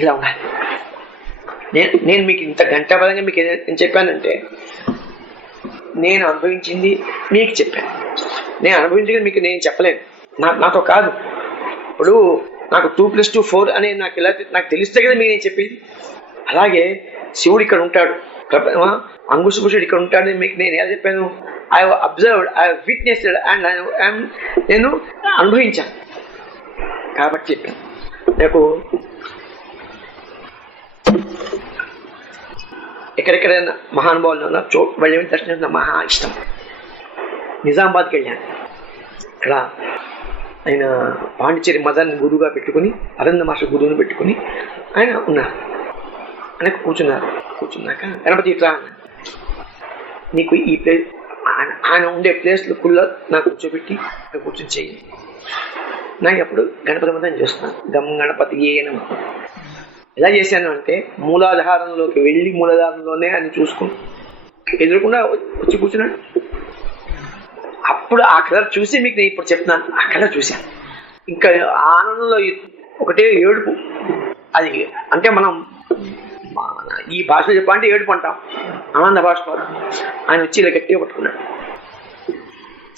ఇలా ఉండాలి. నేను మీకు ఇంత గంటపరంగా మీకు ఏం చెప్పానంటే నేను అనుభవించింది మీకు చెప్పాను. నేను అనుభవించింది మీకు నేను చెప్పలేను, నాతో కాదు. ఇప్పుడు నాకు 2+2 4 అనే నాకు ఇలా నాకు తెలిస్తే కదా మీకు నేను చెప్పేది. అలాగే శివుడు ఇక్కడ ఉంటాడు, అంగుశపుషుడు ఇక్కడ ఉంటాడని మీకు నేను ఎలా చెప్పాను? I have observed, I have witnessed and నేను అనుభవించాను కాబట్టి చెప్పాను. నాకు ఎక్కడెక్కడైనా మహానుభావులు ఉన్న చోటు వెళ్ళి దర్శనం మహా ఇష్టం. నిజామాబాద్కి వెళ్ళాను. ఇక్కడ ఆయన పాండిచేరి మదన్ గురువుగా పెట్టుకుని, అరంద మాస్టర్ గురువుని పెట్టుకుని ఆయన ఉన్నారు. ఆయన కూర్చున్నాక గణపతి ఇట్లా అన్నారు, నీకు ఈ ప్లేస్ ఆయన ఉండే ప్లేస్లో కుల్లో నాకు కూర్చోబెట్టి కూర్చొని చెయ్యి. నాకు ఎప్పుడు గణపతి మదం చేస్తున్నాను. గమ్ గణపతి ఏనం ఎలా చేశాను అంటే మూలాధారంలోకి వెళ్ళి మూలాధారంలోనే ఆయన చూసుకుని ఎదురకుండా వచ్చి కూర్చున్నాడు. అప్పుడు ఆ కలర్ చూసి మీకు నేను ఇప్పుడు చెప్తున్నాను. ఆ కలర్ చూశాను. ఇంకా ఆనందంలో ఒకటే ఏడుపు. అది అంటే మనం ఈ భాషలో చెప్పాలంటే ఏడుపు అంటాం, ఆనంద భాషలో. ఆయన వచ్చి ఇలా గట్టిగా పట్టుకున్నాడు.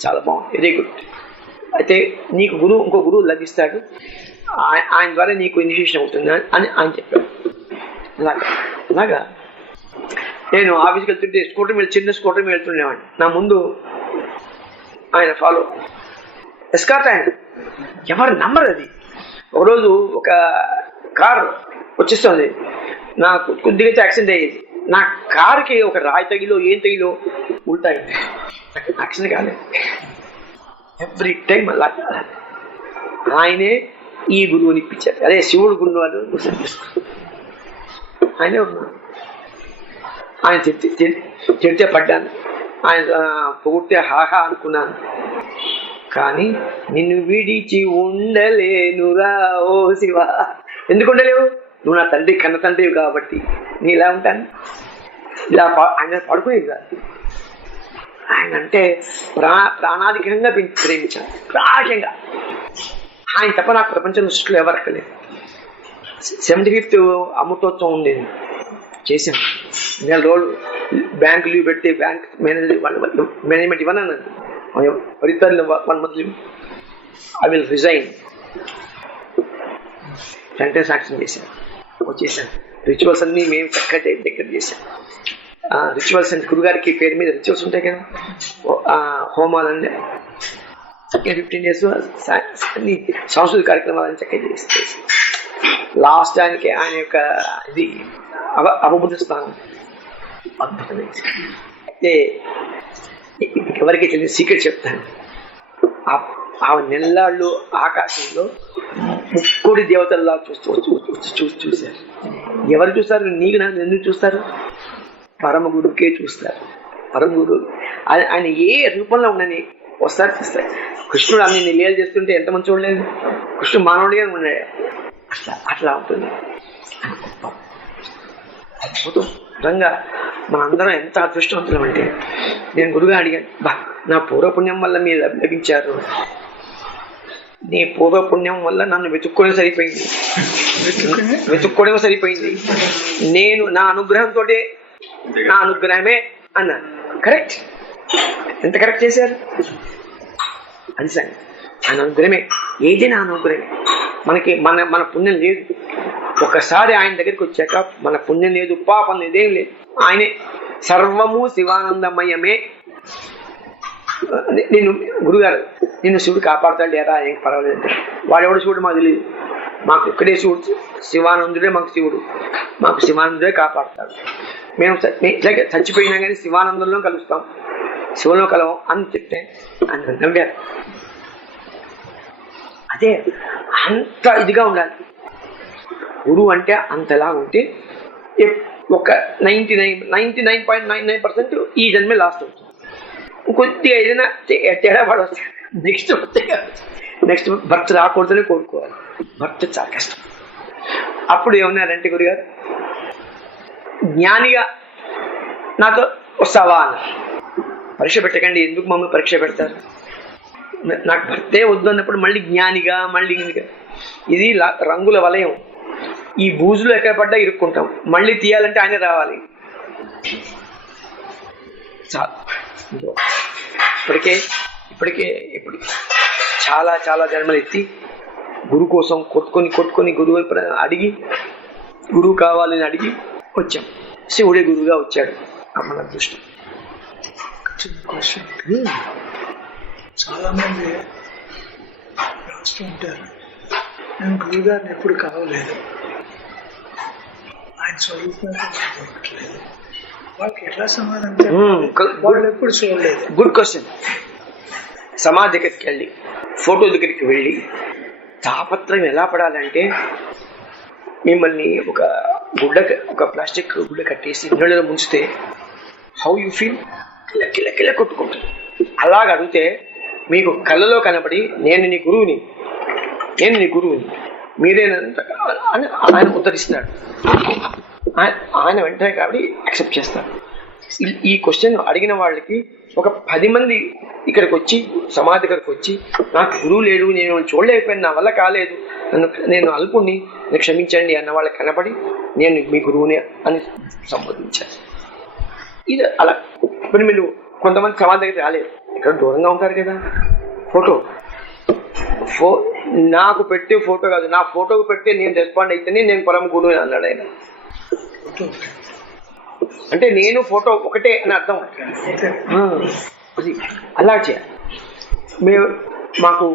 చాలా బాగుంది, వెరీ గుడ్. అయితే నీకు ఇంకో గురువు లభిస్తాడు, ఆయన ద్వారా నీకు ఇనిషియేషన్ అవుతుంది అని ఆయన చెప్పాడు. అలాగా నేను ఆఫీస్కి వెళ్తుంటే చిన్న స్కూటర్ మీద వెళ్తుండేవాడిని. నా ముందు ఆయన ఫాలో ఎస్కార్ట్. ఆయన ఎవరు నమ్మరు. అది ఒకరోజు ఒక కార్ వచ్చేస్తుంది, నాకు కొద్దిగా యాక్సిడెంట్ అయ్యేది. నా కారుకి ఒక రాయి తగిలో ఏం తగిలో ఉల్టా అయింది. యాక్సిడెంట్ కాలేదు. ఎవ్రీ టైం అలా ఆయనే ఈ గురువుని ఇప్పించారు. అదే శివుడు గురువు వాళ్ళు ఆయనే ఉన్నాడు. ఆయన చెడితే పడ్డాను, ఆయన పొగిడితే హాహా అనుకున్నాను. కానీ నిన్ను విడిచి ఉండలేనురా ఓ శివ. ఎందుకు ఉండలేవు? నువ్వు నా తండ్రి, కన్న తండ్రివి కాబట్టి నీ ఇలా ఉంటాను. ఇలా ఆయన పడుకునేది కాదు. ఆయన అంటే ప్రాణాధికంగా ప్రేమించాను, ప్రాణంగా. ఆయన తప్ప నాకు ప్రపంచంలో సృష్టిలో ఎవరక్కలేదు. 75th అమృతోత్సవం ఉండేది, చేశాను. 4 రోజులు బ్యాంక్ లీవ్ పెడితే బ్యాంక్ మేనేజ్మెంట్ ఇవ్వనన్నది. Return 1 month leave. I will resign. Sentence action చేశాను, వచ్చేసాను. రిచువల్స్ అన్నీ మేము చక్కగా దగ్గర చేశాం. రిచువల్స్ అంటే గురుగారికి పేరు మీద రిచువల్స్ ఉంటాయి కదా, హోమాలన్నీ 15 days అన్ని సాంస్కృతిక కార్యక్రమాలని చక్కగా చేసి లాస్ట్ ఆయనకి ఆయన యొక్క ఇది అవబుద్ధ స్థానం అద్భుతమైంది. అయితే ఎవరికి తెలియని సీక్రెట్ చెప్తాను. ఆ నెల్లాళ్ళు ఆకాశంలో 3 దేవతల్లా చూశారు. ఎవరు చూస్తారు? నీకు నాకు ఎందుకు చూస్తారు? పరమ గురువుకే చూస్తారు. పరమ గురువు ఆయన ఏ రూపంలో ఉండని వస్తారు, చూస్తారు. కృష్ణుడు అన్ని లీలలు చేస్తుంటే ఎంతమంది చూడలేదు? కృష్ణుడు మానవుడిగా ఉన్నాడు. అట్లా ఉంటుంది. అద్భుతం. నిజంగా మనందరం ఎంత అదృష్టవంతులం అంటే, నేను గురువుగా అడిగాను, నా పూర్వపుణ్యం వల్ల మీరు లభించారు. నీ పూర్వపుణ్యం వల్ల నన్ను వెతుక్కోవడం సరిపోయింది. నేను నా అనుగ్రహంతో, నా అనుగ్రహమే అన్నాను. కరెక్ట్. ఎంత కరెక్ట్ చేశారు? అది సరే, ఆయన అనుగ్రహమే. ఏదైనా అనుగ్రహమే. మనకి మన పుణ్యం లేదు. ఒకసారి ఆయన దగ్గరికి వచ్చాక మన పుణ్యం లేదు, పాపం లేదు, ఏం లేదు. ఆయనే సర్వము శివానందమయమే. నేను గురుగారు నిన్ను శివుడు కాపాడుతాడు లేరా, ఏం పర్వాలేదు. వాడెవడు శివుడు మాకు తెలియదు. మాకు ఇక్కడే శివుడు, శివానందుడే మాకు శివుడు. మాకు శివానందుడే కాపాడుతాడు. మేము చచ్చిపోయినా కానీ శివానందంలో కలుస్తాం, శివులో కలవం అని చెప్తే ఆయన నవ్వారు. అదే అంత ఇదిగా ఉండాలి. గురువు అంటే అంతలా ఉంటే ఒక 99.99% ఈ జన్మే లాస్ట్ అవుతుంది. కొద్దిగా ఏదైనా తేడా పడవచ్చు, నెక్స్ట్ భర్త రాకూడదని కోరుకోవాలి. భర్త చాలా కష్టం. అప్పుడు ఏమన్నారంటే గురుగారు, జ్ఞానిగా నాతో వస్తావా అన్నారు. పరీక్ష పెట్టకండి, ఎందుకు మమ్మల్ని పరీక్ష పెడతారు? నాకు భర్తే వద్దు అన్నప్పుడు మళ్ళీ జ్ఞానిగా, మళ్ళీ ఇది రంగుల వలయం. ఈ బూజులు ఎక్కడ పడ్డా ఇరుక్కుంటాం, మళ్ళీ తీయాలంటే ఆయన రావాలి. చాలు. ఇప్పటికే చాలా చాలా జన్మలు ఎత్తి గురువు కోసం కొట్టుకొని గురువు అడిగి, గురువు కావాలని అడిగి వచ్చాం. శివుడే గురువుగా వచ్చాడు. మన అదృష్టం. చాలా మంది రాస్తూ ఉంటారు, నేను గురువు గారిని ఎప్పుడు కావలేదు, ఆయన స్వరూపంగా దొరకట్లేదు. వాళ్ళకి ఎట్లా సమాధానం? వాళ్ళు ఎప్పుడు చూడలేదు. Good question. సమాధి దగ్గరికి వెళ్ళి, ఫోటో దగ్గరికి వెళ్ళి తాపత్రయం ఎలా పడాలంటే, మిమ్మల్ని ఒక ప్లాస్టిక్ గుడ్డ కట్టేసి నీళ్ళలో ముంచితే హౌ యూ ఫీల్, కిల కొట్టుకుంటుంది. అలాగ అడిగితే మీకు కళ్ళలో కనబడి నేను నీ గురువుని మీరేనంత అని ఆయన ఉత్తరిస్తున్నాడు. ఆయన వెంటనే కాబట్టి యాక్సెప్ట్ చేస్తాడు. ఈ క్వశ్చన్ అడిగిన వాళ్ళకి ఒక 10 మంది ఇక్కడికి వచ్చి, సమాధి దగ్గరికి వచ్చి, నాకు గురువు లేడు, నేను చూడలేకపోయాను, నా వల్ల కాలేదు, నేను అల్పుణ్ణి, నేను క్షమించండి అన్న వాళ్ళకి కనపడి నేను మీ గురువుని అని సంబోధించాను. ఇది అలా. ఇప్పుడు మీరు కొంతమంది సమాధి దగ్గర రాలేదు, ఇక్కడ దూరంగా ఉంటారు కదా. నాకు పెట్టే ఫోటో కాదు, నా ఫోటోకు పెడితే నేను రెస్పాండ్ అయితేనే నేను పరమ గురువు అన్నాడు ఆయన. అంటే నేను ఫోటో ఒకటే అని అర్థం. అది అలా చేయాలి. మాకు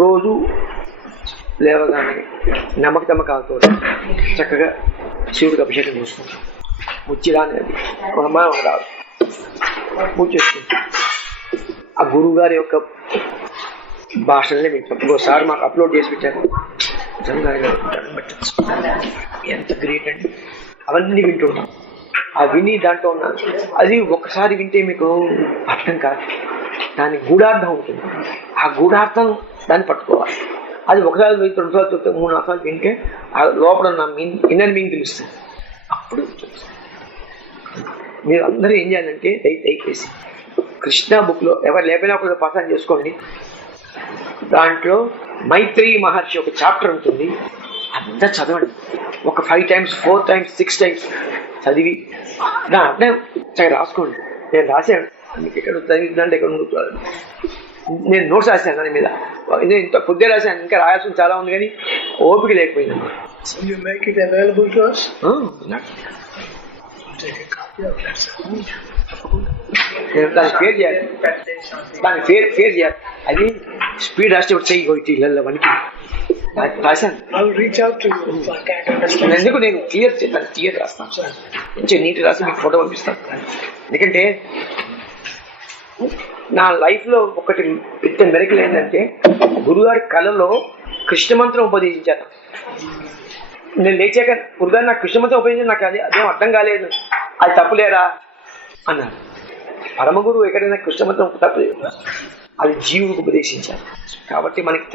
రోజు లేవగానే నమ్మకతమ్మకాలతో చక్కగా శివుడికి అభిషేకం చేసుకుంటాం. ముచ్చిరానేది ఒక అమ్మాయి ఒక రాదు పూజ చేసుకుంటాం. ఆ గురువు గారి యొక్క భాషలనే వింటాం. ఇంకోసారి మాకు అప్లోడ్ చేసి పెట్టారు, ఎంత గ్రేట్ అండి. అవన్నీ వింటుంటాం. ఆ విని దాంట్లో ఉన్నాను. అది ఒక్కసారి వింటే మీకు అర్థం కాదు, దాని గూఢార్థం ఉంటుంది. ఆ గూఢార్థం దాన్ని పట్టుకోవాలి. అది ఒకసారి 2 సార్లు చూస్తే 3-4 సార్లు వింటే ఆ లోపల ఉన్న ఇన్నర్ మీనింగ్ తెలుస్తుంది. అప్పుడు మీరు అందరూ ఏం చేయాలంటే దయచేసి కృష్ణ బుక్లో ఎవరు లేకపోయినా ఒక పాఠం చేసుకోండి. దాంట్లో మైత్రి మహర్షి ఒక చాప్టర్ ఉంటుంది, అంతా చదవండి. ఒక 5 times 4 times 6 times చదివి దాని అర్థం చక్కగా రాసుకోండి. నేను రాశాను, మీకు ఎక్కడ చదివిందంటే ఎక్కడ ఉండుతారు. నేను నోట్స్ రాశాను దాని మీద. నేను ఇంత కొద్దిగా రాశాను, ఇంకా రాయాల్సింది చాలా ఉంది కానీ ఓపిక లేకపోయింది. దాన్ని ఫేర్ చేయాలి, అది స్పీడ్ రాస్తే వచ్చాయి ఇళ్ళల్లో వనికి రాశాను. ఎందుకు నేను క్లియర్ రాస్తాను, కొంచెం నీట్ రాసి మీకు ఫోటో పంపిస్తాను. ఎందుకంటే నా లైఫ్లో ఒకటి పెద్ద మెరకలు ఏంటంటే, గురుగారి కళలో కృష్ణమంత్రం ఉపదేశించాను. నేను లేచాక గురుగారు నాకు కృష్ణమంత్రం ఉపదేశించాను, నాకు అదేం అర్థం కాలేదు, అది తప్పులేరా అన్నారు. పరమగురువు ఎక్కడైనా కృష్ణమంత్రం తప్పులేదు, అది జీవుడికి ఉపదేశించారు. కాబట్టి మనకి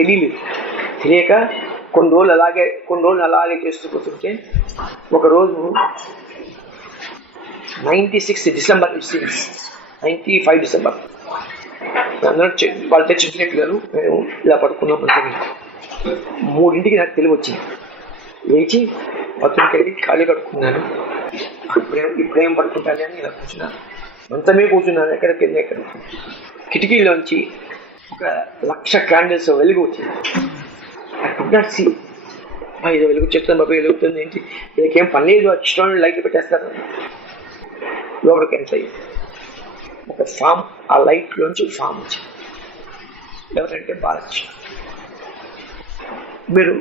తెలియక కొన్ని రోజులు అలాగే చేస్తూ పోతుంటే ఒకరోజు 96 డిసెంబర్ 95 డిసెంబర్ అందరూ వాళ్ళు తెచ్చిన పిల్లలు మేము ఇలా పడుకున్నాం. 3ంటికి నాకు తెలివి వచ్చింది. లేచి బాత్రూమ్కి వెళ్ళి ఖాళీ కడుక్కున్నాను. ఇప్పుడేం పడుకుంటాను అని ఇలా కూర్చున్నాను. మంచమే కూర్చున్నాను. ఎక్కడ కిటికీలోంచి 1,00,000 క్యాండిల్స్ వెలుగు వచ్చింది. ఇది వెలుగు చెప్తాను బాబు, వెలుగుతుంది ఏంటి, వీళ్ళకేం పని లేదు, ఇష్టం లైట్లు పెట్టేస్తారు. లోపలికి ఎంటర్ అయ్యి ఒక ఫామ్, ఆ లైట్లోంచి ఫామ్ వచ్చింది. ఎవరంటే బాలకృష్ణ. మీరు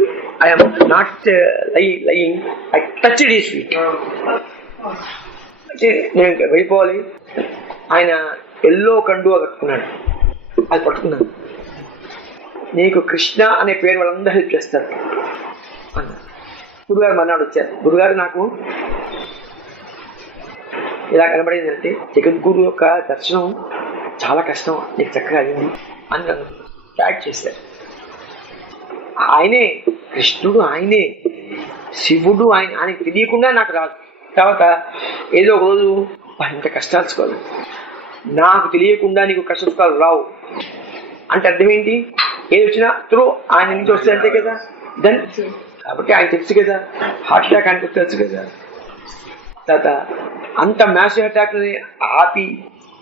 I'm not lying, I touch his feet. అంటే నేను వెళ్ళిపోవాలి. ఆయన ఎల్లో కండువా కట్టుకున్నాడు, అది పట్టుకున్నాను. నీకు కృష్ణ అనే పేరు వాళ్ళందరూ హెల్ప్ చేస్తారు అన్నారు. గురుగారు మన్నాడు వచ్చారు. గురుగారు నాకు ఇలా కనబడిందంటే, జగద్గురు యొక్క దర్శనం చాలా కష్టం, నీకు చక్కగా అయింది అని నన్ను ట్యాగ్ చేశారు. ఆయనే కృష్ణుడు, ఆయనే శివుడు, ఆయనకు తెలియకుండా నాకు రాదు. తర్వాత ఏదో ఒక రోజు ఇంత కష్టాలు తీసుకోవాలి, నాకు తెలియకుండా నీకు కష్టాలు రావు అంటే అర్థం ఏంటి? ఏది వచ్చినా త్రూ ఆయన నుంచి వస్తే అంతే కదా. దెన్ కాబట్టి ఆయన తెలుసు కదా, హార్ట్ అటాక్ ఆయనకు తెలుసు కదా. తర్వాత అంత మ్యాసివ్ అటాక్ని ఆపి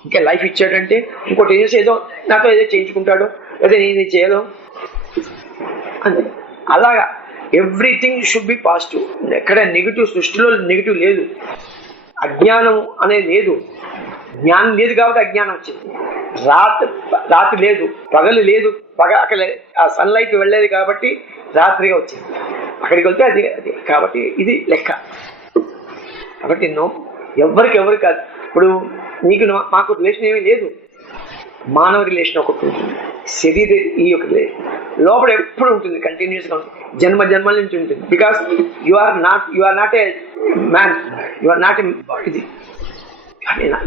ఇంకా లైఫ్ ఇచ్చాడంటే ఇంకోటి ఏదో నాతో ఏదో చేయించుకుంటాడో లేదా నేను చేయదో అంతే. అలాగా ఎవ్రీథింగ్ షుడ్ బి పాజిటివ్. ఎక్కడ నెగిటివ్, సృష్టిలో నెగిటివ్ లేదు, అజ్ఞానం అనేది లేదు. జ్ఞానం లేదు కాబట్టి అజ్ఞానం వచ్చింది. రాత్రి లేదు, పగలు లేదు, అక్కడ ఆ సన్లైట్ వెళ్ళేది కాబట్టి రాత్రిగా వచ్చింది. అక్కడికి వెళ్తే అది కాబట్టి ఇది లెక్క. కాబట్టి ఎవరికి కాదు. ఇప్పుడు నీకు మాకు రిలేషన్ ఏమీ లేదు, మానవ రిలేషన్ ఒకటి ఉంటుంది, శరీర ఈ యొక్క లోపల ఎప్పుడు ఉంటుంది, కంటిన్యూస్గా ఉంటుంది, జన్మల నుంచి ఉంటుంది. Because you are not a man, you are not ఇది,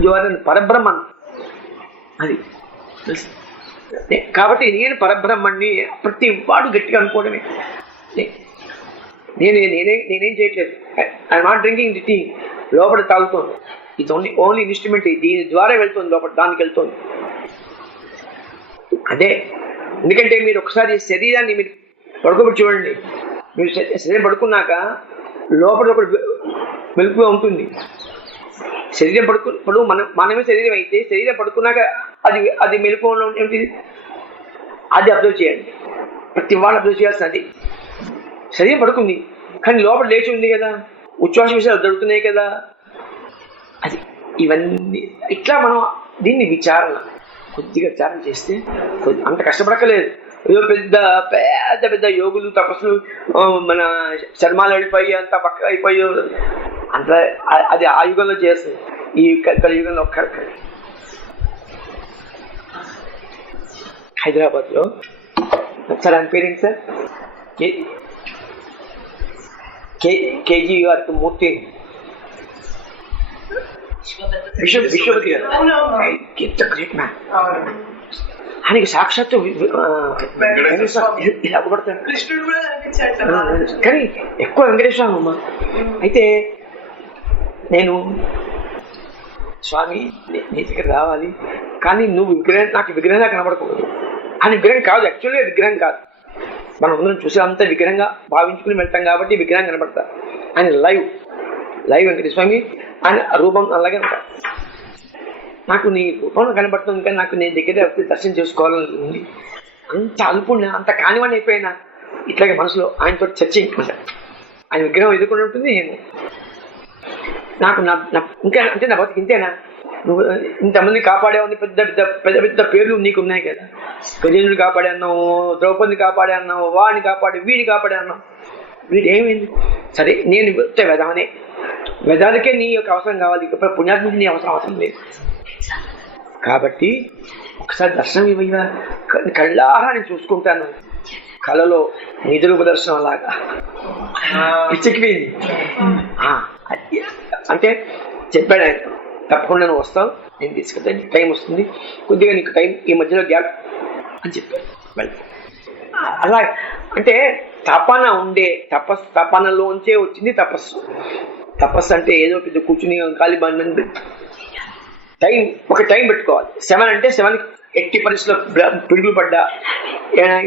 యు ఆర్ పరబ్రహ్మన్. అది కాబట్టి నేను పరబ్రహ్మణ్ణి ప్రతి వాడు గట్టిగా అనుకోవడమే. నేనేం చేయట్లేదు. I'm not drinking the tea, లోపల తాగుతోంది. ఇది ఓన్లీ ఇన్స్ట్రుమెంట్, దీని ద్వారా వెళ్తుంది లోపల, దానికి వెళ్తుంది. అదే ఎందుకంటే మీరు ఒకసారి శరీరాన్ని మీరు పడుకోబెట్టి చూడండి. మీరు శరీరం పడుకున్నాక లోపల ఒకటి మెలుపుగా ఉంటుంది. శరీరం ఇప్పుడు మనమే శరీరం అయితే శరీరం పడుకున్నాక అది మెలుపు ఏమిటి, అది అబ్జర్వ్ చేయండి. ప్రతి వాళ్ళు అబ్జర్వ్ చేయాల్సింది. శరీరం పడుకుంది కానీ లోపల లేచి ఉంది కదా, ఉచ్ఛ్వాస విషయాలు జరుగుతున్నాయి కదా. అది ఇవన్నీ ఇట్లా మనం దీన్ని కొద్దిగా విచారణ చేస్తే అంత కష్టపడక్కలేదు. ఏదో పెద్ద పెద్ద పెద్ద యోగులు తపస్సులు మన చర్మాలు వెళ్ళిపోయి అంత పక్క అయిపోయి అంత అది ఆ యుగంలో చేస్తుంది. ఈ కలియుగంలో ఒక్కరికి హైదరాబాద్లో సార్ ఆయన పేరేంటి సార్, కేజీ గారి మూర్తి విశ్వపతి గారు, గ్రేట్ మ్యాన్. ఆయనకి సాక్షాత్తు అవ్వబడతాడు కానీ ఎక్కువ వెంకటేశ్వర అమ్మ. అయితే నేను స్వామి నీ దగ్గర రావాలి కానీ నువ్వు విగ్రహం, నాకు విగ్రహంగా కనబడకూడదు. ఆయన విగ్రహం కాదు, యాక్చువల్గా విగ్రహం కాదు. మనం అందరం చూసే అంతా విగ్రహంగా భావించుకుని వెళ్తాం కాబట్టి విగ్రహం కనబడతారు. ఆయన లైవ్ వెంకటేశ్వర స్వామి, ఆయన రూపం అలాగే ఉంటారు. నాకు నీ రూపంలో కనబడుతుంది కానీ నాకు నీ దగ్గర దర్శనం చేసుకోవాలని ఉంది. అంత అనుకున్నా, అంత కానివాడిని అయిపోయినా ఇట్లాగే మనసులో ఆయనతో చర్చింగ్ ఆయన విగ్రహం ఎదుర్కొని ఉంటుంది. నాకు ఇంకా అంటే నా బతికి ఇంతేనా, నువ్వు ఇంతమంది కాపాడేవని పెద్ద పెద్ద పెద్ద పెద్ద పేర్లు నీకు ఉన్నాయి కదా. గజేంద్రుడు కాపాడే అన్నావు, ద్రౌపదిని కాపాడే అన్నావు, వాడిని కాపాడే, వీడిని కాపాడే అన్నావు. వీడు ఏమైంది? సరే నేను వెదానే, వెదాలకే నీ యొక్క అవసరం కావాలి, ఇప్పుడు పుణ్యాత్మకి నీ అవసరం లేదు. కాబట్టి ఒకసారి దర్శనం ఇవ్వగా కళ్ళారా నేను చూసుకుంటాను. కళలో నిధులు దర్శనం లాగా పిచ్చికిపోయింది. అంటే చెప్పాడు ఆయన, తప్పకుండా నువ్వు వస్తావు, నేను తీసుకెళ్తా, నీకు టైం వస్తుంది, కొద్దిగా నీకు టైం ఈ మధ్యలో గ్యాప్ అని చెప్పాడు. అలా అంటే తపన ఉండే తపనలోంచే వచ్చింది తపస్సు. తపస్సు అంటే ఏదో పెద్ద కూర్చుని ఖాళీ బండి ఒక టైం పెట్టుకోవాలి. 7 అంటే 7 ఎట్టి పరిస్థితుల్లో పిడుగులు పడ్డా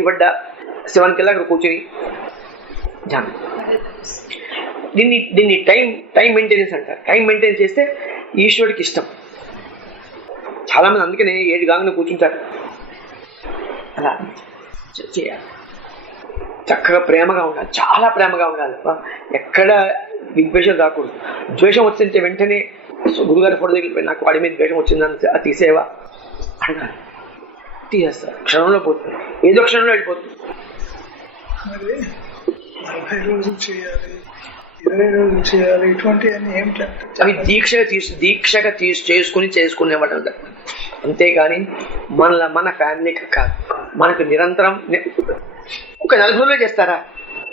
ఇవ్వడ్డా 7కి వెళ్ళి అక్కడ కూర్చుని దీన్ని టైం మెయింటెనెన్స్ అంటారు. టైం మెయింటైన్ చేస్తే ఈశ్వరుడికి ఇష్టం. చాలా మంది అందుకనే 7 గాంగనే కూర్చుంటారు. అలా చేయాలి, చక్కగా ప్రేమగా ఉండాలి, చాలా ప్రేమగా ఉండాలి. ఎక్కడ విద్వేషం రాకూడదు. ద్వేషం వచ్చింటే వెంటనే గురుగారి ఫోటో దగ్గర నాకు వాడి మీద ద్వేషం వచ్చిందని అది తీసేవా అడగాలి, తీసేస్తారు. క్షణంలో పోతుంది, ఏదో క్షణంలో వెళ్ళిపోతుంది. 40 రోజులు చేయాలి, 20 రోజులు చేయాలి, ఇటువంటివన్నీ ఏమిటంటే అవి దీక్షగా చేసుకునేవాడు. అంతేగాని మన ఫ్యామిలీకి కాదు, మనకు నిరంతరం ఒక 40 రోజులే చేస్తారా?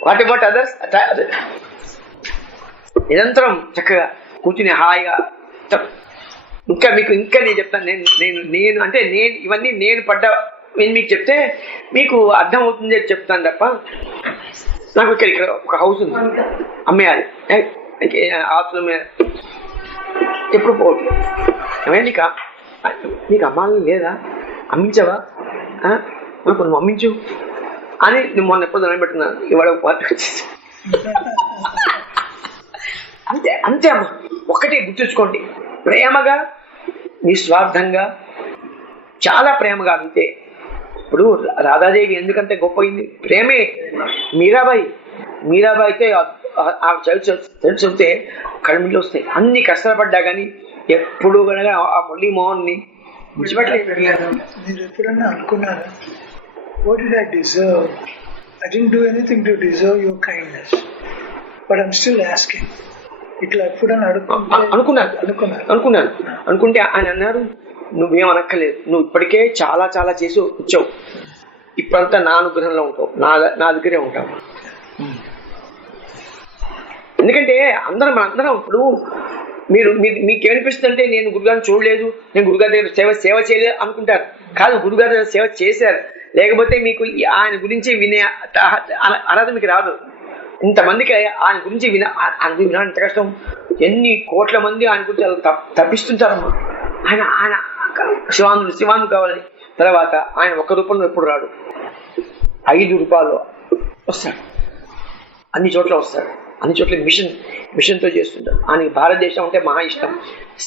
What about others? నిరంతరం చక్కగా కూర్చుని హాయిగా. ఇంకా నేను చెప్తాను, నేను అంటే ఇవన్నీ నేను మీకు చెప్తే మీకు అర్థం అవుతుంది చెప్తాను తప్ప. నాకు ఇక్కడ ఒక హౌస్ ఉంది, అమ్మేయాలి, ఆస్తుల మీద ఎప్పుడు పోవట్లేదు. ఏమైనా నీకు అమ్మాలని లేదా? అమ్మించవా? నాకు నువ్వు అమ్మించు అని నువ్వు మొన్న ఎప్పుడు నిలబెట్టున్నాను. ఇవాళ పార్టీ వచ్చేసి అంతే అంతే అమ్మా. ఒక్కటే గుర్తుంచుకోండి, ప్రేమగా నిస్వార్థంగా చాలా ప్రేమగా అంతే. ఇప్పుడు రాధాదేవి ఎందుకంటే గొప్పయింది? ప్రేమే. మీరాబాయి అయితే ఆ చదివితే కళ్ళమిళ్ళు వస్తాయి. అన్ని కష్టాలు పడ్డా కానీ ఎప్పుడు కనుక ఆ మురళీమోహన్ని విడిచిపెట్టలేదు. మీరు ఎప్పుడన్నా అనుకున్నారా, what did I deserve? I didn't do anything to deserve your kindness, but I'm still asking. ఇట్లా ఎప్పుడన్నా అనుకున్నాను. అనుకుంటే ఆయన అన్నారు, నువ్వేం అనక్కర్లేదు, నువ్వు ఇప్పటికే చాలా చాలా చేసి వచ్చావు, ఇప్పుడంతా నా అనుగ్రహంలో ఉంటావు, నా దగ్గరే ఉంటావు. ఎందుకంటే మనందరం ఇప్పుడు మీకేమనిపిస్తుంది అంటే నేను గురుగారిని చూడలేదు, నేను గురుగారి దగ్గర సేవ చేయలేదు అనుకుంటారు. కాదు, గురుగారి దగ్గర సేవ చేశారు, లేకపోతే మీకు ఆయన గురించి వినే అర్హత మీకు రాదు. ఇంతమందికి ఆయన గురించి వినా ఎంత కష్టం. ఎన్ని కోట్ల మంది ఆయన గురించి తప్పిస్తుంటారమ్మా. ఆయన శివాను కావాలి. తర్వాత ఆయన ఒక్క రూపంలో ఎప్పుడు రాడు, 5 రూపాయలు వస్తాడు, అన్ని చోట్ల వస్తాడు, అన్ని చోట్ల మిషన్తో చేస్తుంటాడు. ఆయనకి భారతదేశం అంటే మహా ఇష్టం,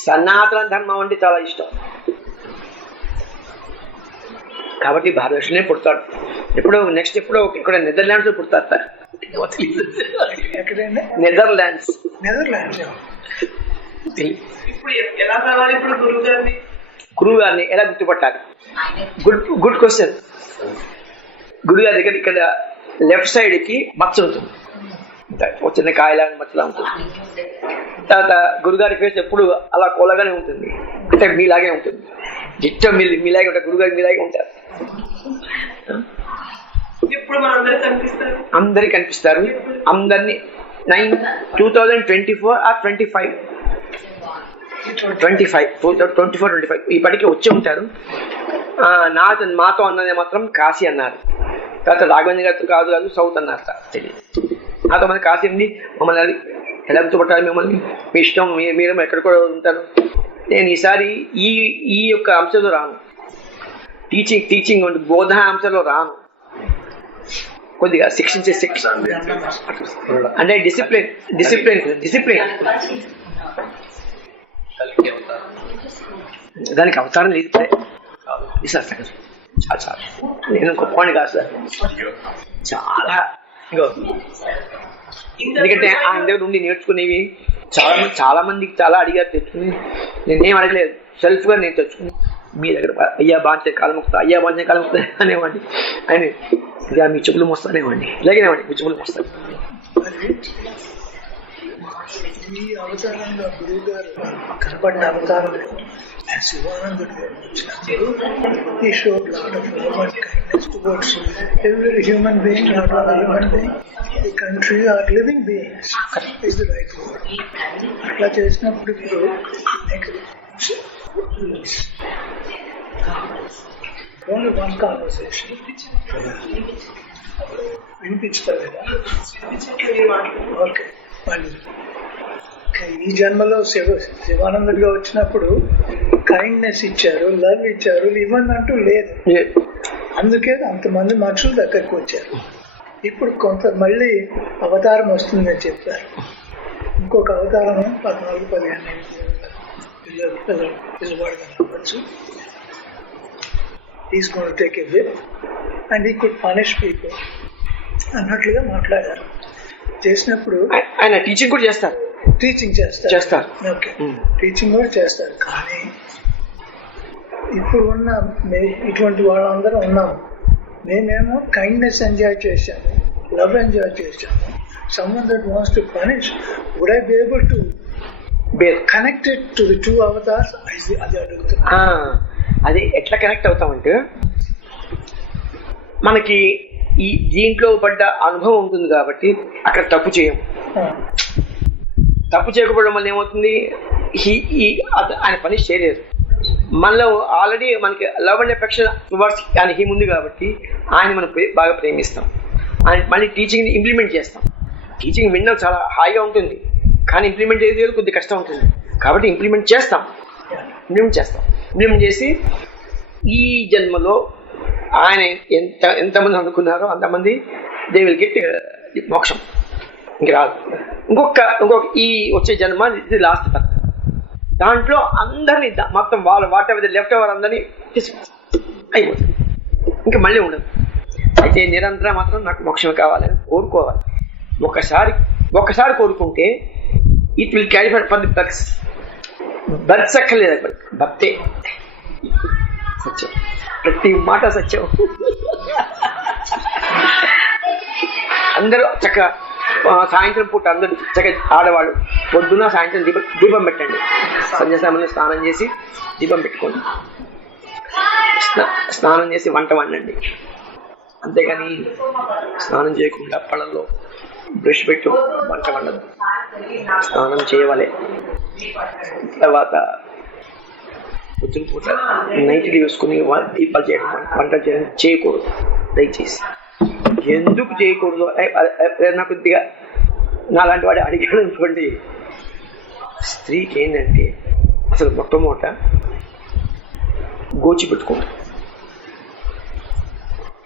సనాతన ధర్మం అంటే చాలా ఇష్టం. కాబట్టి భారతదేశంలో పుడతాడు. నెక్స్ట్ ఎప్పుడో ఇక్కడ నెదర్లాండ్స్ పుడతారు. నెదర్లాండ్స్ గురువు గారిని ఎలా గుర్తుపట్టాలి? Good question. గురువు గారి దగ్గర ఇక్కడ లెఫ్ట్ సైడ్ కి మచ్చ ఉంటుంది, చిన్న కాయలాంటి మచ్చలా ఉంటుంది. తర్వాత గురుగారి ఫేస్ ఎప్పుడు అలా కోలగానే ఉంటుంది, అంటే మీలాగే ఉంటుంది, జిట్టం మీలాగే ఉంటారు. గురుగారు మీలాగే ఉంటారు. అందరికి కనిపిస్తారు. అందరినీ 2024 or 25 ఇప్పటికీ వచ్చి ఉంటారు. మాతో అన్నదే మాత్రం కాశీ అన్నారు. తర్వాత రాఘవేంద్ర గారితో కాదు సౌత్ అన్నారు. తెలియదు, నాతో మన కాశీ ఉంది. మమ్మల్ని ఎలా గుర్తుపట్టాలి? మిమ్మల్ని మీ ఇష్టం, మీరు ఎక్కడ కూడా ఉంటారు. నేను ఈసారి ఈ యొక్క అంశంలో రాను, టీచింగ్ బోధన అంశంలో రాను. కొద్దిగా శిక్షించే అంటే డిసిప్లిన్ దానికి అవతారం లేదు. చాలా నేను గొప్పవాడిని కాదు సార్, ఎందుకంటే ఆయన దగ్గర నుండి నేర్చుకునేవి చాలా మందికి చాలా అడిగారు, తెచ్చుకుని నేనేం అడగలేదు, సెల్ఫ్ గా నేను తెచ్చుకుని మీ దగ్గర అయ్యా బాంచే కాలం ముక్తా అనేవాడిని. ఆయన ఇక మీ చెప్పులు మోస్తానేవాడిని, ఇలాగేనేవాడిని, మీ చెప్పులు మోస్తాను. ఈ అవతారంలో గురువు గారు కనబడిన అవతారం శివానందుడు వచ్చినప్పుడు he showed lot of love and kindness towards every human being, not only human being, the country or living beings is the right word. అట్లా చేసినప్పుడు ఇప్పుడు only one conversation వినిపించలేదా? ఓకే, మళ్ళీ ఈ జన్మలో శివానందుడిగా వచ్చినప్పుడు కైండ్నెస్ ఇచ్చారు, లవ్ ఇచ్చారు, ఇవ్వందంటూ లేదు. అందుకే అంతమంది మనుషులు దగ్గరకు వచ్చారు. ఇప్పుడు కొంత మళ్ళీ అవతారం వస్తుందని చెప్పారు. ఇంకొక అవతారం 14-15 పిల్లవాడుగా నమ్మచ్చు. Is going to take a whip and he could punish people అన్నట్లుగా మాట్లాడారు. చేసినప్పుడు ఆయన టీచింగ్ కూడా చేస్తారు. ఓకే, టీచింగ్ కూడా చేస్తారు. కానీ ఇప్పుడు ఉన్న ఇటువంటి వాళ్ళందరం ఉన్నాము. మేమేమో కైండ్నెస్ ఎంజాయ్ చేశాము, లవ్ ఎంజాయ్ చేశాము. someone that wants to punish, would I be able to be connected to the two avatars? అది అడుగుతున్నా. అది ఎట్లా కనెక్ట్ అవుతామంటే, మనకి ఈ దీంట్లో పడ్డ అనుభవం ఉంటుంది కాబట్టి అక్కడ తప్పు చేయము. తప్పు చేయకపోవడం వల్ల ఏమవుతుంది, ఆయన పనిష్ చేయలేదు. మనలో ఆల్రెడీ మనకి లవ్ అండ్ ఎఫెక్షన్ టువర్డ్స్ ఆయన హీ ఉంది కాబట్టి ఆయన మనం బాగా ప్రేమిస్తాం. ఆయన మళ్ళీ టీచింగ్ని ఇంప్లిమెంట్ చేస్తాం. టీచింగ్ వినడం చాలా హాయిగా ఉంటుంది, కానీ ఇంప్లిమెంట్ చేసేది కొద్దిగా కష్టం ఉంటుంది. కాబట్టి ఇంప్లిమెంట్ చేస్తాం. ఇంప్లిమెంట్ చేసి ఈ జన్మలో ఆయన ఎంతమంది అనుకున్నారో అంతమంది దే విల్ గెట్ మోక్షం. ఇంక రాదు. ఇంకొక ఈ వచ్చే జన్మ ఇది లాస్ట్ బర్త్. దాంట్లో అందరినీ మొత్తం వాళ్ళు వాట్ ఎవర్ లెఫ్ట్ ఎవర్ అందరినీ అయిపోతుంది, ఇంకా మళ్ళీ ఉండదు. అయితే నిరంతరం మాత్రం నాకు మోక్షం కావాలని కోరుకోవాలి. ఒక్కసారి కోరుకుంటే it will carry for the births. Births అక్కర్లేదు, భక్తే సత్యం, ప్రతి మాట సత్యం. అందరూ చక్కగా సాయంత్రం పూట అందరూ చక్కగా ఆడవాళ్ళు పొద్దున్న సాయంత్రం దీపం పెట్టండి. సంధ్య సమయంలో స్నానం చేసి దీపం పెట్టుకోండి, స్నానం చేసి వంట వండండి. అంతేగాని స్నానం చేయకుండా పళ్ళల్లో బ్రష్ పెట్టు వంట వండదు. స్నానం చేయవలే. తర్వాత పొద్దున పూట నైట్లు వేసుకుని దీపాలు చేయడం, వంట చేయడం చేయకూడదు దయచేసి. ఎందుకు చేయకూడదు నా కొద్దిగా నాలాంటి వాడు అడిగాడు అనుకోండి. స్త్రీకి ఏంటంటే అసలు మొట్టమొదట గోచి పెట్టుకుంటారు.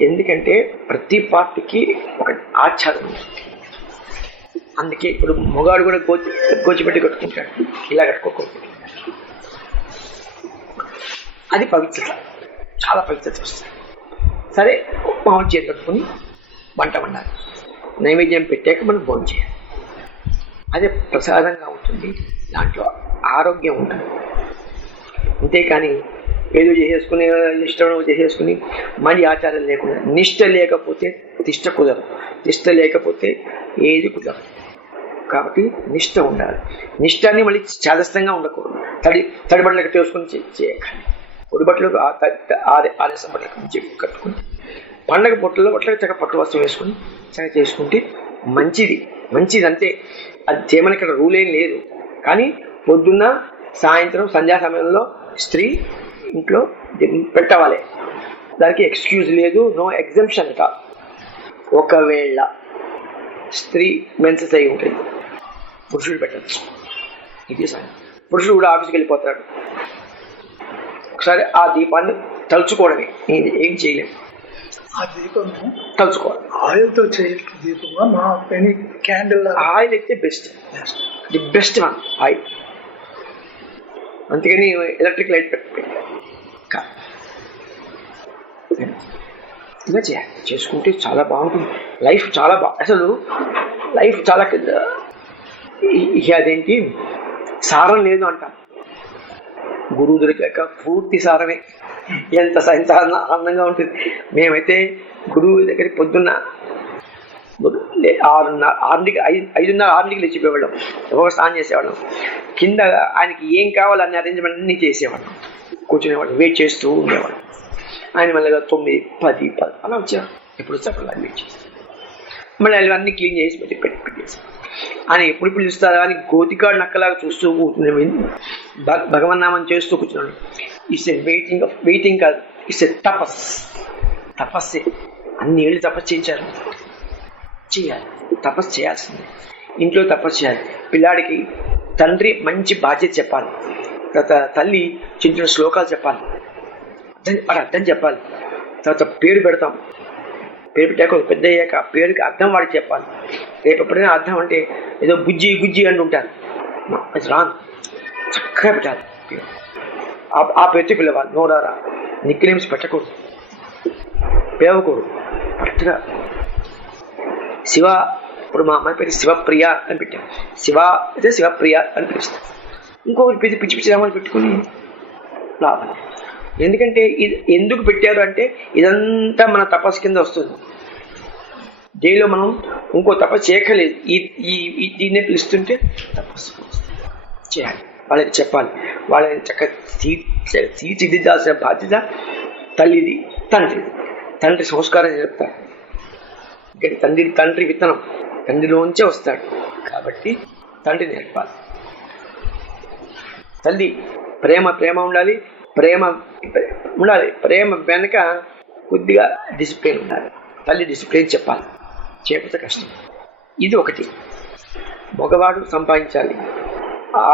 ఎందుకంటే ప్రతి పార్టీకి ఒక ఆచారం ఉంది. అందుకే ఇప్పుడు మొగాడు కూడా గోచిపెట్టి కట్టుకుంటాడు, ఇలా కట్టుకోకూడదు. అది పవిత్రత, చాలా పవిత్రత వస్తుంది. సరే మామూలు చేతి కట్టుకుని వంట వండాలి, నైవేద్యం పెట్టాక మనం భోజనం చేయాలి. అదే ప్రసాదంగా ఉంటుంది, దాంట్లో ఆరోగ్యం ఉంటుంది. అంతేకాని ఏదో చేసేసుకుని ఇష్టం చేసేసుకుని మళ్ళీ ఆచారం లేకుండా, నిష్ట లేకపోతే తిష్ట కుదరదు, తిష్ట లేకపోతే ఏది కుదరదు. కాబట్టి నిష్ట ఉండాలి. నిష్టాన్ని మళ్ళీ చాదస్తంగా ఉండకూడదు. తడి బట్టలకు చేసుకుని చేయకండి. పొడి బట్టలకు ఆరేసం బట్టలకు కట్టుకుని, పండగ బట్టల్లో చక్కగా పట్టు వస్త్రం వేసుకుని చక్కగా చేసుకుంటే మంచిది అంతే. అది చేయమని ఇక్కడ రూల్ ఏం లేదు. కానీ పొద్దున్న సాయంత్రం సంధ్యా సమయంలో స్త్రీ ఇంట్లో పెట్టవాలి, దానికి ఎక్స్క్యూజ్ లేదు, నో ఎగ్జంప్షన్ కాదు. ఒకవేళ స్త్రీ మెన్సెస్ అయి ఉంటుంది, పురుషుడు పెట్టచ్చు. ఇది పురుషుడు కూడా ఆఫీస్కి వెళ్ళిపోతాడు. ఒకసారి ఆ దీపాన్ని తలుచుకోవడమే, ఏం చేయలేము. ఆ దీపం తలుచుకోవాలి. ఆయిల్తో చేయ దీపమా? మా పెని క్యాండిల్ ఆయిల్ అయితే ది బెస్ట్ వన్ ఆయిల్. అందుకని ఎలక్ట్రిక్ లైట్ పెట్టి ఇలా చేసుకుంటే చాలా బాగుంటుంది. లైఫ్ చాలా అసలు లైఫ్ చాలా అదేంటి సారం లేదు అంట. గురువు దొరికాక పూర్తి సారమే. ఎంత ఆనందంగా ఉంటుంది. మేమైతే గురువు దగ్గరికి పొద్దున్న 5:30-6 లేచిపోయేవాళ్ళం. ఒక స్నానం చేసేవాళ్ళం. కింద ఆయనకి ఏం కావాలనే అరేంజ్మెంట్ అన్నీ చేసేవాళ్ళం. కూర్చునేవాళ్ళం, వెయిట్ చేస్తూ ఉండేవాళ్ళం. ఆయన మళ్ళీ 9, 10 అలా వచ్చేవాడు. ఎప్పుడు వచ్చి అప్పుడు వెయిట్ చేస్తాం. మళ్ళీ అవన్నీ క్లీన్ చేసి పెట్టేసి ఆయన ఎప్పుడు చూస్తారా అని గోతికాడు నక్కలాగా చూస్తూ కూర్చునే భగవన్నామని చేస్తూ కూర్చున్నాడు. ఇట్స్ ఏ వెయిటింగ్ కాదు, ఇట్స్ ఏ తపస్సే. అన్ని ఏళ్ళు తపస్సు చేయాలి, తపస్సు చేయాల్సిందే. ఇంట్లో తపస్సు చేయాలి. పిల్లాడికి తండ్రి మంచి బాధ్యత చెప్పాలి, తర్వాత తల్లి చిన్న చిన్న శ్లోకాలు చెప్పాలి, అర్థం చెప్పాలి. తర్వాత పేరు పెడతాం, పేరు పెట్టాక పెద్ద అయ్యాక పేరుకి అర్థం వాడికి చెప్పాలి. రేపు ఎప్పుడైనా అర్థం అంటే ఏదో గుజ్జి అంటుంటారు, అది రాంగ్. చక్కగా పెట్టాలి పేరు. ఆ పేరుతో పిలవాలి. నోరారా నిక్ నేమ్స్ పెట్టకూడదు, పిలవకూడదు. కరెక్ట్గా శివ, ఇప్పుడు మా అమ్మాయి పేరు శివప్రియ అని పెట్టాను. శివ అయితే శివప్రియ అని పిలుస్తాం. ఇంకొకరి పేరు పిచ్చి రామాలు పెట్టుకుని లాభం. ఎందుకంటే ఇది ఎందుకు పెట్టారు అంటే ఇదంతా మన తపస్సు కింద వస్తుంది. దీనిలో మనం ఇంకో తపస్సు చేయకలేదు. దీన్నే పిలుస్తుంటే తపస్సు చేయాలి. వాళ్ళకి చెప్పాలి, వాళ్ళని చక్కగా తీర్చిదిద్దాల్సిన బాధ్యత తల్లిది, తండ్రి సంస్కారం చెప్తారు. ఇక్కడ తండ్రి విత్తనం తండ్రిలోంచే వస్తాడు. కాబట్టి తండ్రి నేర్పాలి. తల్లి ప్రేమ ఉండాలి, ప్రేమ వెనక కొద్దిగా డిసిప్లిన్ ఉండాలి. తల్లి డిసిప్లిన్ చెప్పాలి, చేయకపోతే కష్టం. ఇది ఒకటి. మగవాడు సంపాదించాలి,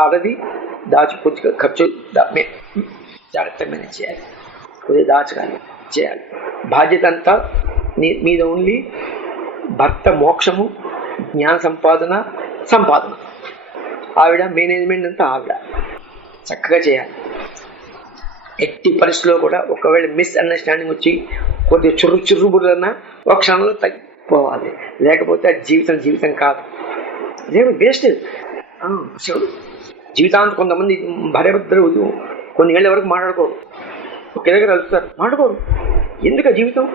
ఆడది కొద్దిగా ఖర్చు జాగ్రత్తగా మేనేజ్ చేయాలి, కొద్దిగా దాచగాలి చేయాలి. బాధ్యత అంతా మీద ఓన్లీ భర్త మోక్షము, జ్ఞాన సంపాదన ఆవిడ మేనేజ్మెంట్ అంతా ఆవిడ చక్కగా చేయాలి. ఎట్టి పరిస్థితిలో కూడా ఒకవేళ మిస్అండర్స్టాండింగ్ వచ్చి కొద్దిగా చుర్రుబుర్రన్నా ఒక క్షణంలో తగ్గిపోవాలి, లేకపోతే అది జీవితం కాదు. అదేమి వేస్ట్. జీవితాంతం కొంతమంది భార్యాభర్తలు కొన్ని ఏళ్ళ వరకు మాట్లాడుకోరు, ఒకే దగ్గర కలుస్తారు, మాట్లాడుకోరు. ఎందుకు జీవితం?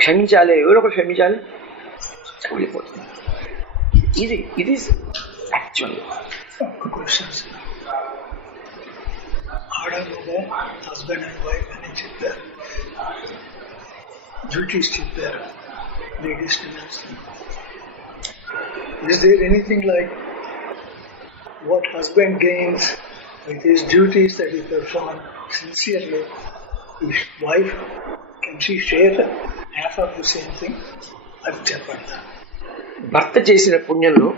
క్షమించాలి, ఎవరో ఒకరు క్షమించాలి, వెళ్ళిపోతుంది. ఇది యాక్చువల్ క్వశ్చన్స్. ఆడమగా హస్బెండ్ అండ్ వైఫ్ అని చెప్పారు, డ్యూటీస్ చెప్పారు, ladies. Is there anything like what husband gains with his duties that he performs sincerely? His wife, can she share half of the same thing? అది చెప్పండి. భర్త చేసిన పుణ్యంలో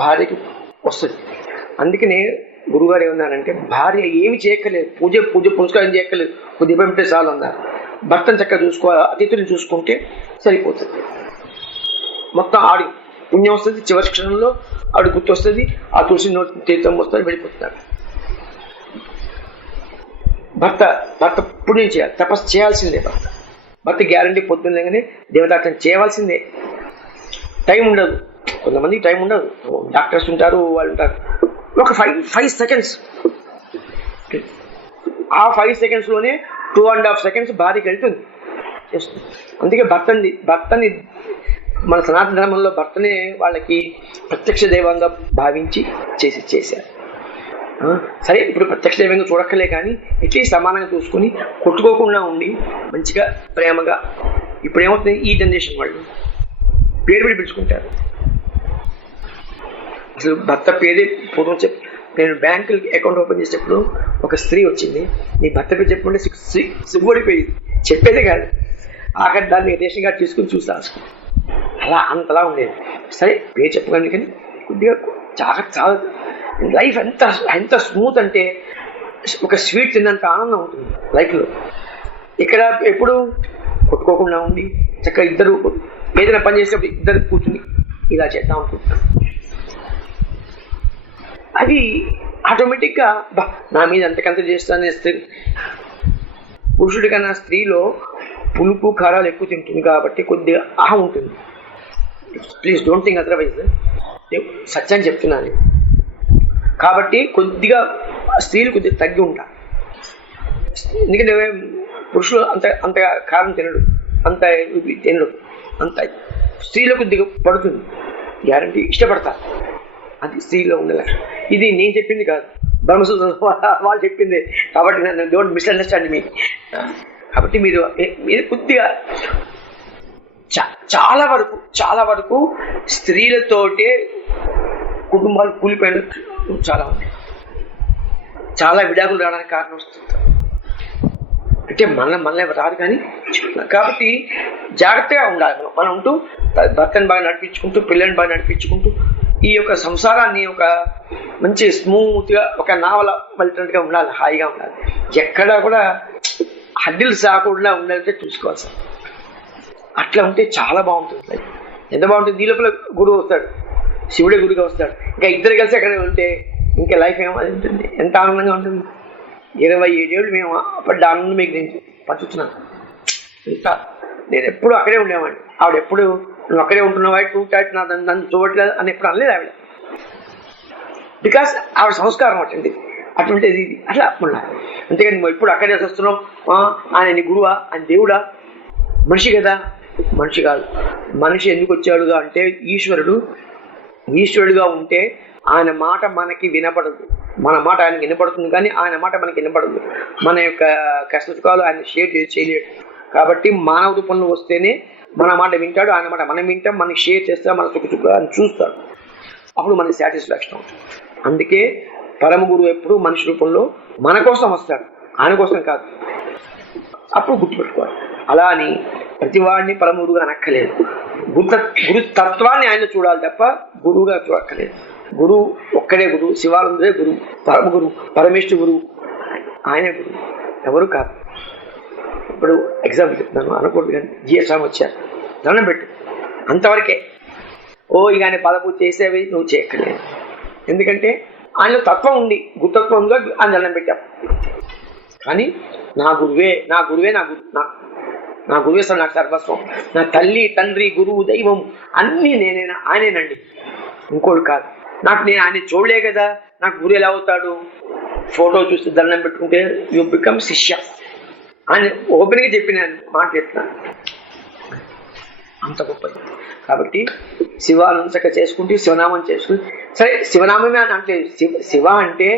భార్యకి వస్తుంది. అందుకనే గురుగారు ఏమన్నారంటే, భార్య ఏమి చేయక్కర్లేదు, పూజ పురస్కారం చేయక్కర్లేదు, కొద్దిగా పెంపితే చాలు అన్నారు. భర్తను చక్కగా చూసుకోవాలి, అతిథులను చూసుకుంటే సరిపోతుంది. మొత్తం ఆడి పుణ్యం వస్తుంది, చివరి క్షణంలో ఆవిడ గుర్తు వస్తుంది, ఆ తులసి నోటి తీర్థం వస్తుంది, వెళ్ళిపోతున్నారు. భర్త పుణ్యం చేయాలి, తపస్సు చేయాల్సిందే. భర్త గ్యారంటీ పొద్దున్నగానే దేవతార్థం చేయవలసిందే. టైం ఉండదు, కొంతమందికి టైం ఉండదు, డాక్టర్స్ ఉంటారు, వాళ్ళు ఉంటారు. ఒక 5 సెకండ్స్, ఆ 5 సెకండ్స్లోనే 2.5 సెకండ్స్ భార్యకి వెళ్తుంది. అందుకే భర్తని మన సనాతన ధర్మంలో భర్తనే వాళ్ళకి ప్రత్యక్ష దైవంగా భావించి చేశారు. సరే, ఇప్పుడు ప్రత్యక్ష దైవంగా చూడక్కలే, కానీ ఎట్లీస్ట్ సమానంగా చూసుకుని కొట్టుకోకుండా ఉండి మంచిగా ప్రేమగా. ఇప్పుడు ఏమవుతుంది, ఈ జనరేషన్ వాళ్ళు పేరు పెట్టి పిలుచుకుంటారు. అసలు భర్త పేరే పూర్వం నేను బ్యాంకు అకౌంట్ ఓపెన్ చేసేటప్పుడు ఒక స్త్రీ వచ్చింది, నీ భర్త పేరు చెప్పుకుంటే సిగ్గుపడిపోయింది, చెప్పేదే కాదు. అక్కడ దాన్ని రేషన్ కార్డు తీసుకుని చూసి రాసుకుని అలా అంతలా ఉండేది. సరే, పేరు చెప్పగలను, కానీ కొద్దిగా చాలా లైఫ్ ఎంత స్మూత్ అంటే ఒక స్వీట్ తిన్నంత ఆనందం ఉంటుంది లైఫ్లో. ఇక్కడ ఎప్పుడు కొట్టుకోకుండా ఉండి చక్కగా ఇద్దరు ఏదైనా పని చేసేటప్పుడు ఇద్దరు కూర్చుని ఇలా చేద్దాం అనుకుంటున్నాను. అది ఆటోమేటిక్గా నా మీద అంతకంత చేస్తానే. పురుషుడి కన్నా స్త్రీలో పులుపు కారాలు ఎక్కువ తింటుంది కాబట్టి కొద్దిగా అహం ఉంటుంది. ప్లీజ్ డోంట్ థింక్ అదర్వైజ్, సత్యాన్ని చెప్తున్నాను. కాబట్టి కొద్దిగా స్త్రీలు కొద్దిగా తగ్గి ఉంటారు. ఎందుకంటే పురుషులు అంత కారం తినడు, అంత స్త్రీలో కొద్దిగా పడుతుంది, గ్యారంటీ ఇష్టపడతారు. అది స్త్రీలో ఉండే లక్షణం. ఇది నేను చెప్పింది కాదు, బ్రహ్మసూత్రం వాళ్ళు చెప్పింది. కాబట్టి నన్ను డోంట్ మిస్అండర్స్టాండ్ మీ. కాబట్టి మీరు కొద్దిగా చాలా వరకు స్త్రీలతోటే కుటుంబాలు కూలిపోయిన చాలా ఉన్నాయి. చాలా విడాకులు రావడానికి కారణం వస్తుంది. అంటే మనల్ని రాదు, కానీ కాబట్టి జాగ్రత్తగా ఉండాలి. మనం ఉంటూ భర్తను బాగా నడిపించుకుంటూ, పిల్లల్ని బాగా నడిపించుకుంటూ, ఈ యొక్క సంసారాన్ని ఒక మంచి స్మూత్గా ఒక నావల వెళ్తున్నట్టుగా ఉండాలి, హాయిగా ఉండాలి. ఎక్కడా కూడా హడ్డిల్స్ రాకుండా ఉండాలంటే చూసుకోవాలి సార్. అట్లా ఉంటే చాలా బాగుంటుంది లైఫ్. ఎంత బాగుంటుంది. ఈ లోపల గురువు వస్తాడు, శివుడే గురుగా వస్తాడు, ఇంకా ఇద్దరు కలిసి అక్కడ ఉంటే ఇంకా లైఫ్ ఏమది ఉంటుంది, ఎంత ఆనందంగా ఉంటుంది. 27 ఏళ్ళు మేము అప్పటి ఆనందం మీకు నేను పంచుతున్నాను. ఇంకా నేను ఎప్పుడు అక్కడే ఉండేవాడిని. ఆవిడ ఎప్పుడు నువ్వు అక్కడే ఉంటున్నావా, నన్ను చూడట్లేదు అని ఎప్పుడు అనలేదు ఆవిడ. బికాస్ ఆవిడ సంస్కారం అటువంటిది ఇది అట్లా ఉండాలి. అంతేగాని నువ్వు ఎప్పుడు అక్కడే వస్తున్నావు, ఆయన నీ గురువా, ఆయన దేవుడా, మనిషి కదా. మనిషి కాదు. మనిషి ఎందుకు వచ్చాడుగా అంటే ఈశ్వరుడుగా ఉంటే ఆయన మాట మనకి వినపడదు, మన మాట ఆయనకి వినపడుతుంది, కానీ ఆయన మాట మనకి వినపడదు. మన యొక్క కష్టసుఖాలు ఆయన షేర్ చేయలేడు. కాబట్టి మానవ రూపంలో వస్తేనే మన మాట వింటాడు, ఆయన మాట మనం వింటాం, మనకి షేర్ చేస్తాం, మన సుఖసుఖాలను చూస్తాడు. అప్పుడు మనకి సాటిస్ఫాక్షన్ అవుతుంది. అందుకే పరమ గురువు ఎప్పుడు మనిషి రూపంలో మన కోసం వస్తాడు, ఆయన కోసం కాదు. అప్పుడు గుర్తుపెట్టుకోవాలి. అలా అని ప్రతివాడిని పరమ గురువుగా అనక్కలేదు. గురు తత్వాన్ని ఆయన చూడాలి తప్ప గురువుగా చూడక్కలేదు. గురువు ఒక్కడే గురువు, శివానందుడే గురువు, పరమ గురువు, పరమేశ్వర గురువు, ఆయనే గురువు, ఎవరు కాదు. ఇప్పుడు ఎగ్జాంపుల్ చెప్తున్నాను, అనకూడదు కానీ జిఎస్ రామ్ వచ్చారు, దండం పెట్టు, అంతవరకే. ఓ ఇక ఆయన పదపూజ చేసేవి నువ్వు చేయక్కర్లేదు. ఎందుకంటే ఆయనలో తత్వం ఉంది, గురుతత్వం ఉందో ఆయన దండం పెట్టాం. కానీ నా గురువే నా గురువే నా గురు నా గురువే సార్ నాకు సర్వస్వం. నా తల్లి తండ్రి గురువు దైవం అన్నీ నేనేనా ఆయనేనండి, ఇంకోటి కాదు. నేను ఆయన చూడలే కదా, నాకు గురు ఎలా అవుతాడు? ఫోటో చూస్తే దండం పెట్టుకుంటే యు బికమ్ శిష్య. ఆయన ఓపెన్గా చెప్పిన మాట చెప్తున్నాను, అంత గొప్పది. కాబట్టి శివానందక చేసుకుంటే శివనామం చేసుకుంటే సరే, శివనామమే అని అంటే శివ అంటే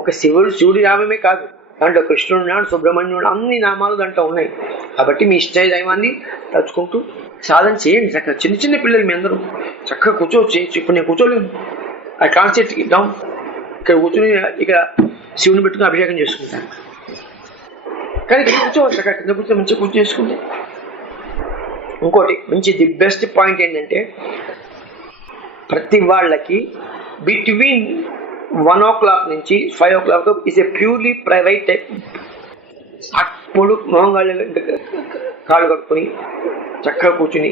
ఒక శివుడి నామమే కాదు, దాంట్లో కృష్ణుడు నాడు, సుబ్రహ్మణ్యుడు, అన్ని నామాలు దాంట్లో ఉన్నాయి. కాబట్టి మీ ఇష్ట దైవాన్ని తలుచుకుంటూ సాధన చేయండి. చక్కగా చిన్న చిన్న పిల్లలు మీ అందరూ చక్కగా కూర్చోవచ్చు. ఇప్పుడు నేను కూర్చోలేను, ఆ కాన్సెప్ట్ డౌన్ ఇక్కడ కూర్చొని ఇక శివుని పెట్టుకుని అభిషేకం చేసుకుంటాను. కానీ ఇక్కడ కూర్చోవచ్చు, అక్కడ కింద కూర్చొని మంచిగా కూర్చొని చేసుకుంటే. ఇంకోటి మంచి ది బెస్ట్ పాయింట్ ఏంటంటే ప్రతి వాళ్ళకి బిట్వీన్ 1 o'clock నుంచి 5 o'clock is a purely private type. అప్పుడు మొహం కాళ్ళు కట్టుకొని చక్కగా కూర్చుని,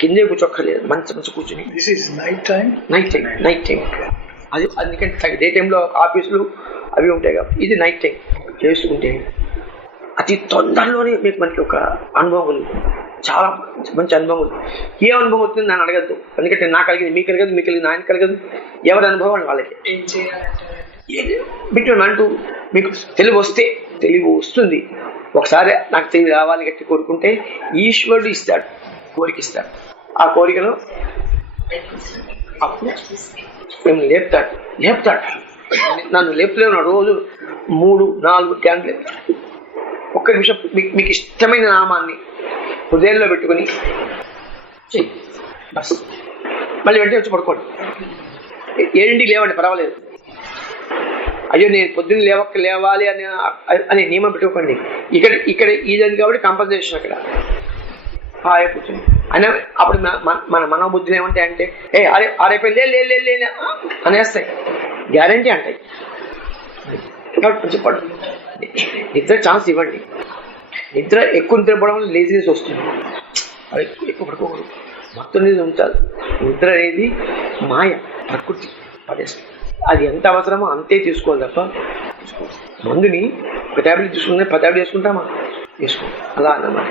కిందే కూర్చోక్కర్లేదు, మంచి కూర్చుని. This is night time. Night time అది. అందుకంటే డే టైంలో ఆఫీసులు అవి ఉంటాయి కాబట్టి ఇది నైట్ టైం చేసుకుంటే అతి తొందరలోనే మీకు మనకి ఒక అనుభవం ఉంది, చాలా మంచి అనుభవం ఉంది. ఏ అనుభవం అవుతుంది నన్ను అడగద్దు, ఎందుకంటే నాకు కలిగింది మీకు కలిగదు, మీకు కలిగింది ఆయన కలిగదు, ఎవరి అనుభవం వాళ్ళకి. ఏం చేయాలంటే బిట్వీన్ అంటూ మీకు తెలివి వస్తుంది. ఒకసారి నాకు తెలివి రావాలి గట్టి కోరుకుంటే ఈశ్వరుడు ఇస్తాడు, కోరిక ఇస్తాడు. ఆ కోరికలో అప్పుడు మేము లేపుతాడు. నన్ను లేపులేను, రోజు 3-4 గంటలు ఒక్క నిమిషం మీకు ఇష్టమైన నామాన్ని హృదయంలో పెట్టుకుని చెయ్యి బస్. మళ్ళీ వెంటనే వచ్చి పడుకోండి. 7 లేవండి, పర్వాలేదు. అయ్యో నేను పొద్దున్న లేవాలి అనే నియమం పెట్టుకోండి. ఇక్కడ ఇదని కాబట్టి కంపల్సేషన్ అక్కడ హాయ్ కూర్చొని అయినా అప్పుడు మన మనోబుద్ధులు ఏమంటాయి అంటే ఆరైపోయి లే అనేస్తాయి, గ్యారంటీ అంటాయి. కొంచెం పడు, నిద్ర ఛాన్స్ ఇవ్వండి. ఎక్కువ నిద్రపోవడం వల్ల లేజినెస్ వస్తుంది, అది ఎక్కువ పడుకోకూడదు, మొత్తం అనేది ఉంచాలి. నిద్ర అనేది మాయ, ప్రకృతి పడేస్తుంది. అది ఎంత అవసరమో అంతే తీసుకోవాలి తప్ప మందుని ఒక ట్యాబ్లెట్ తీసుకుంటే 10 ట్యాబ్లెట్ తీసుకుంటామా, తీసుకో అలా అన్నమాట.